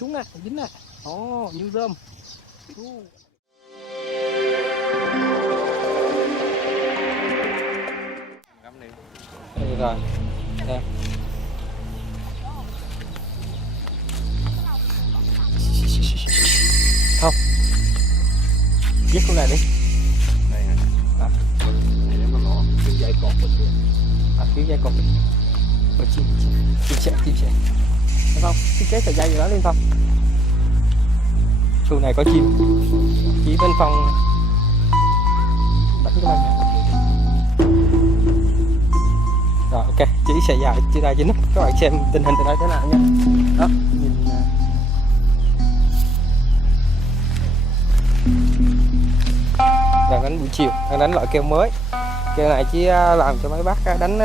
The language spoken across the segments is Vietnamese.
Xuống nè, dính nè. Như rơm. Đây rồi. Đây. Không. Giết con này đi. Đây nè. À. Đây nó có cái dây cột bên kia. Cứu dây cột đi. Chim sẻ. Đúng không? Cái kéo sợi dây gì đó lên không? Khu này có chim. Chỉ bên phòng đánh cho mình. Rồi ok, chỉ sợi dài chỉ ra dính. Các bạn xem tình hình từ đây thế nào nha. Đó, nhìn đang đánh buổi chiều, đang đánh loại keo mới. Keo này chỉ làm cho mấy bác đánh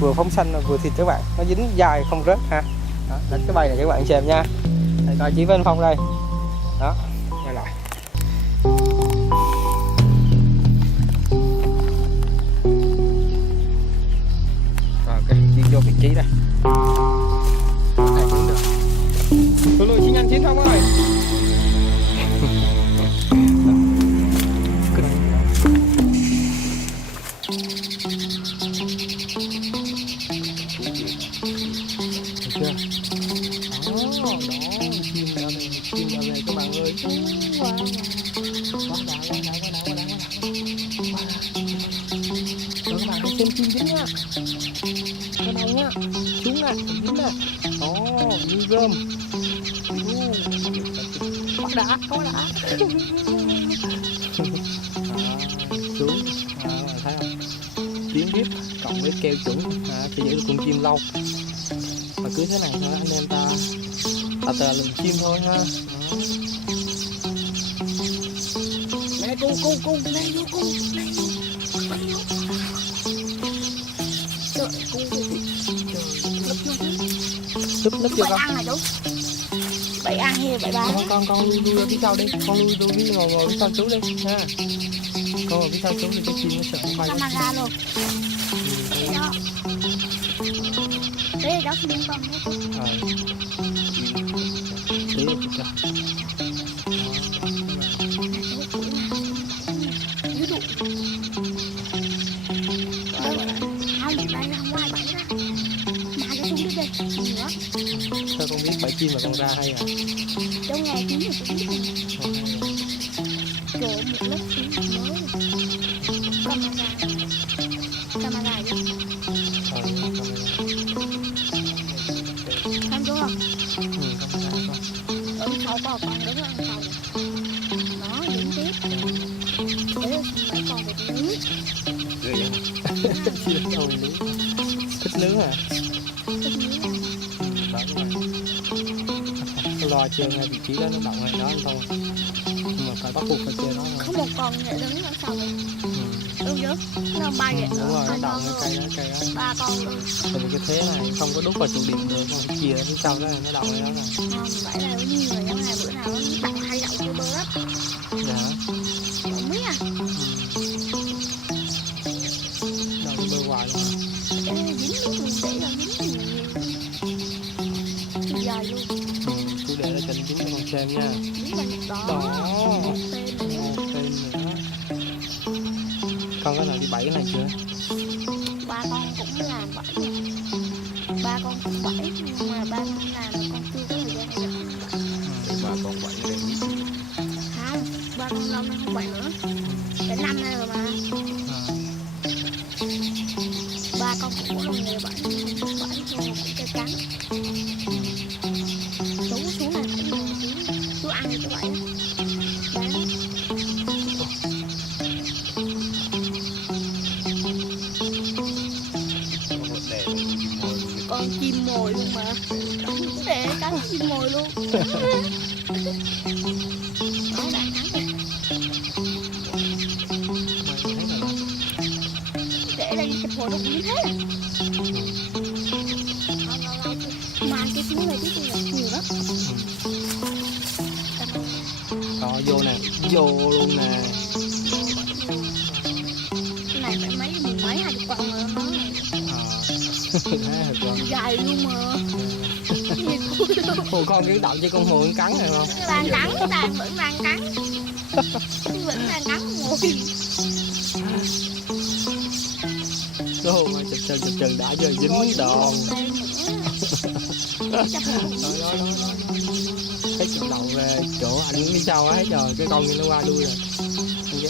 vừa phóng xanh vừa thịt các bạn, nó dính dài không rớt ha. Đó, đánh cái bay này các bạn xem nha. Đây coi chỉ bên phong đây. Đó, quay lại. Rồi ok, chuyển vô vị trí đây. Đây cũng được. Lùi xin nhanh chiến không ơi. Xem chim dính nha, cái đầu nha, xuống nè, dính nè, như rơm, có đã, xuống, thấy không, tiếng bíp cộng với keo chuẩn, sẽ giữ được con chim lâu, và cứ thế này thôi anh em ta lùm chim thôi ha. Nè cung, đây vô cung, đây vô. Lấp chưa con? Ăn hả chú? Bảy ăn hay bảy bán? Con lui ra phía sau đi, con lui ngồi phía sau chú đi ha. Con ngồi phía sau chú đi cái chim nó sợ nó bay. Camera luôn. Đấy đó. Đấy đó liên con đấy. Đấy được chưa? Sao con biết bẫy chim mà con ra hay à? Trong ngày kiếm thì cũng biết. Trộn một lớp kiếm mới. Camera chứ. Không đúng không? Ở sau có con đứng ở sau. Đó, dính tiếp. Để mấy con được nướng. Ghê vậy? Thích nướng à? Lo chơi ngay vị trí đó nó động ngay đó không thôi, nhưng mà phải bắt buộc phải chơi đó thôi. Có một con nhẹ đứng ở sau này. Đúng chứ? Nó bay vậy. Đúng rồi, nó động ngay cây đó. 3 con luôn. Tại vì cái thế này không có đút vào trụ điện được, không chia phía sau đó nó động ngay đó rồi. Không, vậy là có nhiều người giống này bữa nào nó đậu hay đậu cái bơ lắm. Dạ. Không biết à? Đậu cái bơ hoài luôn à. Cái này dính luôn, mình để là dính nhiều. Dài luôn. Chú để ra cho anh dính cho con xem nha. Dính vào nhật đó. Một tên nữa. Con có nào đi bẫy cái này chưa? 3 con cũng làm bẫy. 3 con cũng bẫy, nhưng mà 3 con làm con chưa có thời gian để làm bẫy. Ba con bẫy đây biết. Không, 3 con lông nó không bẫy nữa. Để 5 nay rồi mà. 3 con cũng có lông nghề bẫy thôi, cũng chơi cắn. Chú xuống này cũng nhiều chú ăn thì chú bẫy. Con chim mồi luôn mà. Để cắn chim mồi luôn. Đó, đang cắn kìa. Để đây chụp hồi nó cũng như thế à. Mà cái xuống này tiếp nhiều lắm. Đó, vô nè, vô luôn nè. Cái này phải mười mấy 20 con rồi nó. Con Dài luôn mà. Hùa con kiến động chứ con hùa con cắn này không? Đang cắn, vẫn đang cắn. Vẫn đang cắn mồi. Cái hùa mà chụp chân đã giờ dính đòn. Đó. Thấy chụp đầu về chỗ anh đi sau á, thấy trời cái con kia nó qua đuôi rồi.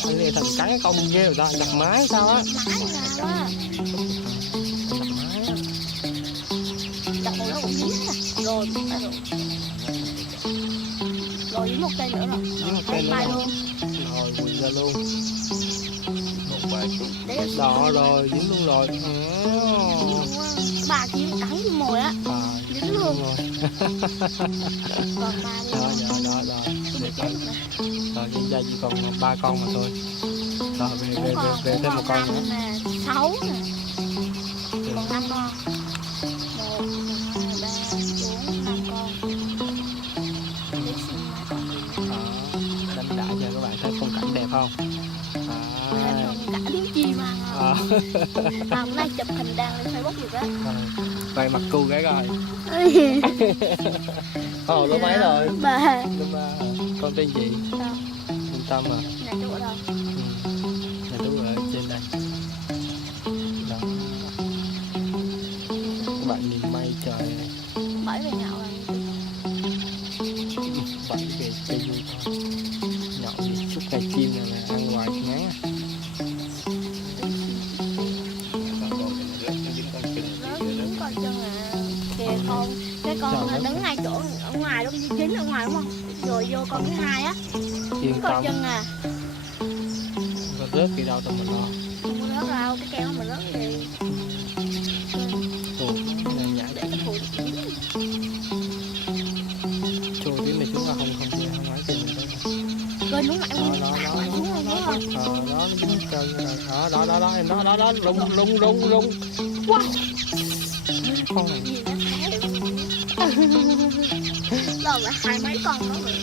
Anh này thành cắn cái con ghê rồi đó, đập máy sao á? Máy ra quá. Đập mồi nó cũng dính nè. Rồi dính một cây nữa rồi. Dính một cây nữa bay rồi. luôn. Rồi quỳ ra luôn. Một vài chút. Đó rồi, dính luôn rồi. Bà kia cắn với mồi á. Dính luôn. Rồi. Còn ba luôn. Đó. Để coi. Rồi bây giờ chỉ còn 3 con mà thôi. Rồi về thêm một con nữa. 6 nè. Còn 5 con. 1, 2, 3, 4, 5 con. Để xem mấy con gì nữa. Đó, đánh đã cho các bạn thấy khung cảnh đẹp không? Thêm Đó. còn cả tiếng chim ăn không? Mà hôm nay chụp hình đăng lên Facebook được á. Vậy mặt cu cái rồi. Ồ, lớp mấy rồi? 3. Lớp 3. Con tên gì? Đâu? Yên Tâm à? Nhà chú ở đâu? Nhà chú ở trên đây. Đó. Các bạn nhìn mây trời này. 7 về nhậu rồi. 7 về chơi vui thôi. Nhậu gì suốt ngày chim này là ăn hoài ngán à. Con bò mình rớt nó dính con chân Rớt thì dính con chân à. Kìa con, cái con Trời đứng ngay chỗ ở ngoài đó, dính ở ngoài đúng không? Rồi vô con thứ hai á. Yên Con Tâm. chân à. Con rớt thì đâu tao mình lo. Không có rớt đâu, cái keo mà rớt gì. Ủa, nhảy Để cái phụ trôi tiếng này chúng ta không nói chuyện mình tới. rồi đúng lại Đó đúng không? đó nó dính chân rồi. Đó em đó rung. Wow. Con này Gì nó thế. Rồi lại 20 mấy con nữa rồi.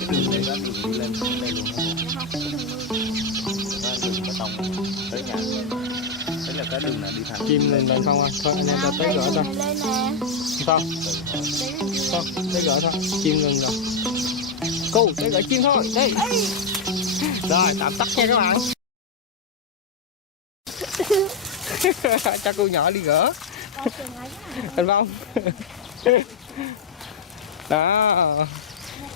cái đường này đó đường đi lên đây luôn đó. Không, cái đường mưa. Đó đường bê tông tới nhà luôn. Đấy là cái đường này đi thẳng chim lên không à? Thôi anh em ta tới gỡ thôi. Lên nè. Sao? từ hồi Sao? Tới gỡ thôi. Chim ngừng rồi. Cô tới gỡ chim thôi. Đi. Rồi tạm tắt nha các bạn. Cho cô nhỏ đi gỡ. Con chừng ấy. Anh Phong. Đó.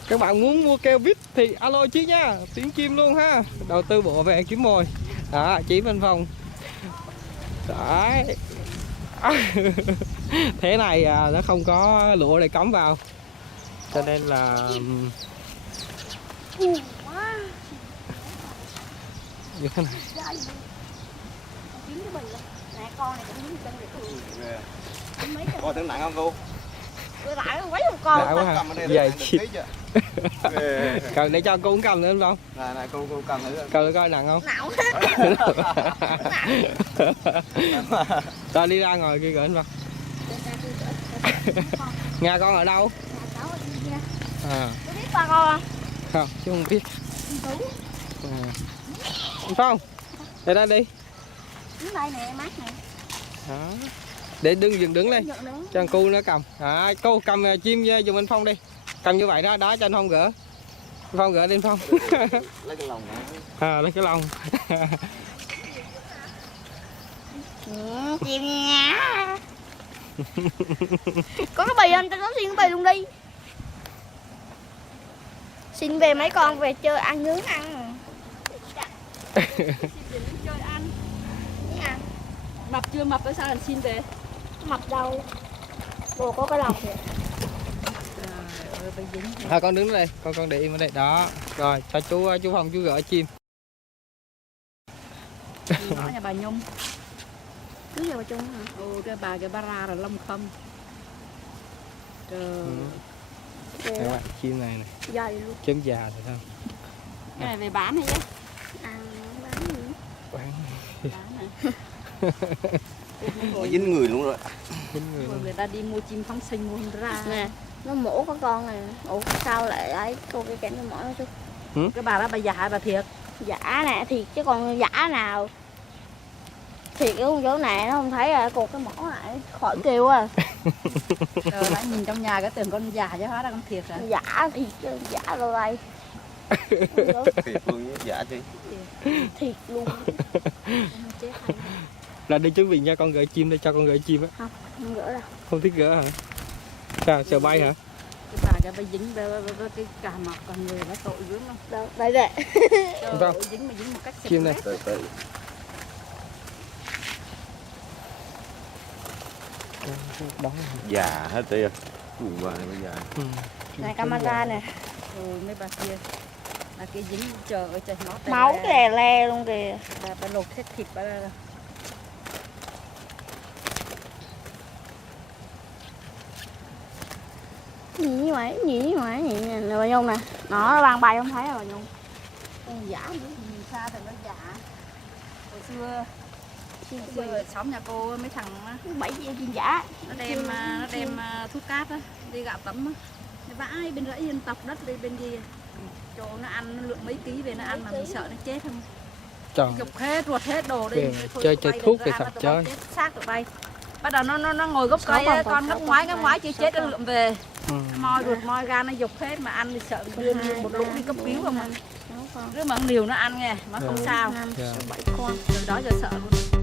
Các bạn muốn mua keo vít thì alo Chí nha, tiếng chim luôn ha. Đầu tư bộ về kiếm mồi. Đó, Chí Văn Phong. Đấy. Thế này nó không có lụa để cắm vào. Cho nên là như thế này. Kiếm cái bình lên. Nè con này cũng dính chân để cười. về. Mấy chân. Coi tưởng nặng không cô? Tôi lại quấy một con. Đã quá ha. Cầm ở đây Về được chim. tí chưa? Về. Cần để cho cô cũng cầm nữa anh Phong. Này cô cầm thử. Cầm coi nặng không? Não. Rồi đi ra ngồi kia gửi anh Phong. Nhà con ở đâu? À, Tôi biết ba con không, chứ không biết. không? À. Anh Phong, để ra đi. Đứng đây nè, mát nè. Đó. Để đứng lên. Nhận đứng. Cho anh cu nó cầm. À, cô cầm chim dùng anh Phong đi. Cầm như vậy đó, đó cho anh Phong gỡ. Anh Phong gỡ đi anh Phong. Lấy cái lồng này. À, lấy cái lông. Chim nha. Có cái bì anh, tao nói xin cái bì luôn đi. Xin về mấy con về chơi ăn nướng ăn. Chơi ăn. Ăn. Mập chưa mập tại sao lại xin về? Mập đâu. Ủa có cái lòng kìa. À, con đứng đây, con để im ở đây. Đó. Rồi, cho chú Phong chú gỡ chim. Nó nhà bà Nhung. Cứ giờ chung hả? Ừ, cái bà ra là Long Khâm. Trời. Các bạn, chim này này, Dày luôn. chấm già rồi không? Cái này về bán hay chứ? Ăn bán gì? Bán Bán này. Nó dính người luôn rồi. chín người Rồi luôn. người ta đi mua chim phóng sinh mua ra. Nè, nó mổ có con này. Ủa sao lại ấy cô cái kén nó mổ nó chứ? Cái bà đó bà già hay bà thiệt? Giả nè, thiệt chứ còn giả nào. Thiệt cái con chỗ này nó không thấy à, cột cái mỏ lại khỏi kêu à. Rồi nãy nhìn trong nhà cái tưởng con già chứ hóa ra con thiệt rồi. Giả thì giả rồi đây. Thiệt luôn với giả chứ. Thiệt luôn. Chết hay. Là đi chuẩn bị nha, con gửi chim đây, cho con gửi chim á. Không gỡ đâu. Không thích gỡ hả? Sao, sợ bay hả? Cái bà cái bay dính với cái cà mọc còn người nó tội dữ lắm. Đâu, đây đây. Không sao. Dính mà dính một cách sạch Chim này. sẽ. Từ Đó. già hết tiền. Cùng bà này bây giờ. Ừ. Này camera nè. Rồi mấy bà kia là cái dính chờ ở trời nó Máu cái lè le luôn kìa. bà lột hết thịt bà ra. Nhỉ mày nhỉ nè bà Nhung nè. Nó đang bay không thấy rồi bà Nhung. Con giả nữa nhìn xa thì nó giả. Hồi xưa xóm nhà cô mấy thằng á, Bảy chim giả. nó đem thuốc cát á, đi gạo tấm á, nó vãi bên rẫy dân tộc đất đi bên kia, chỗ nó ăn nó lượm mấy ký về nó ăn mà mình sợ nó chết không, Trời. dục hết ruột hết đồ đi. Kìa, Thôi chơi tụi bay thuốc đừng thì có thật ăn, tụi chơi. bay chết xác tụi bay. Bắt đầu nó ngồi gốc cây á, con ngắt ngoái chưa chết nó lượm về, Ừ. moi ruột moi gan nó dục hết mà ăn thì sợ đưa một lũ đi cấp cứu không mà, cứ mà điều nó ăn nghe mà không sao, Dạ. 7 con. từ đó giờ sợ luôn.